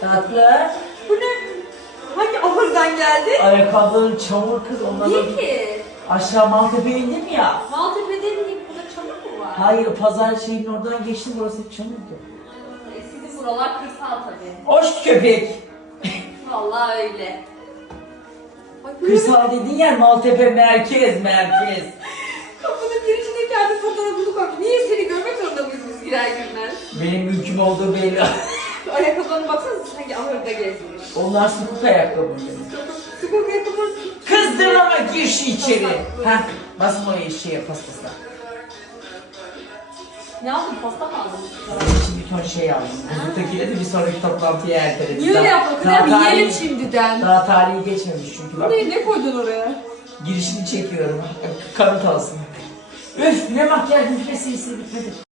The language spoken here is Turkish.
Tatlı. Bu ne? Hangi ahırdan geldi? Ayakkabıların çamur kız ondan. Niye ki? Aşağı Maltepe'ye indim ya. Maltepe'de mi? Burada çamur mu var? Hayır pazar şeyin oradan geçtim burası hep çamurdu. Sizin buralar kırsal tabii. Hoş köpek. Vallahi öyle. Kırsal dediğin yer Maltepe merkez. Kapının girişine kendi fotoğrafını koymuş. Niye seni görmek zorunda mıyız biz girer girmez? Benim mülküm olduğu belli. Ayakkabılarına baksanıza sanki ahırda gezmiş. Onlar sokak ayakkabı. Sıkıntı ayakkabıları... Kızdırlama gir şu içeri. Heh, basma o şeye pastasa. Ne aldın? Pasta mı aldın? Benim için bir ton şey aldım. Buzluktakiyle de bir sonraki toplantıya erteledim. Niye öyle yaptın? Daha Kızım yiyelim tarihi- şimdiden. Daha tarihi geçmemiş çünkü bak. Ne koydun oraya? Girişini çekiyorum. Kanıt alsın. Üf ne makyaj müfresi bitmedi.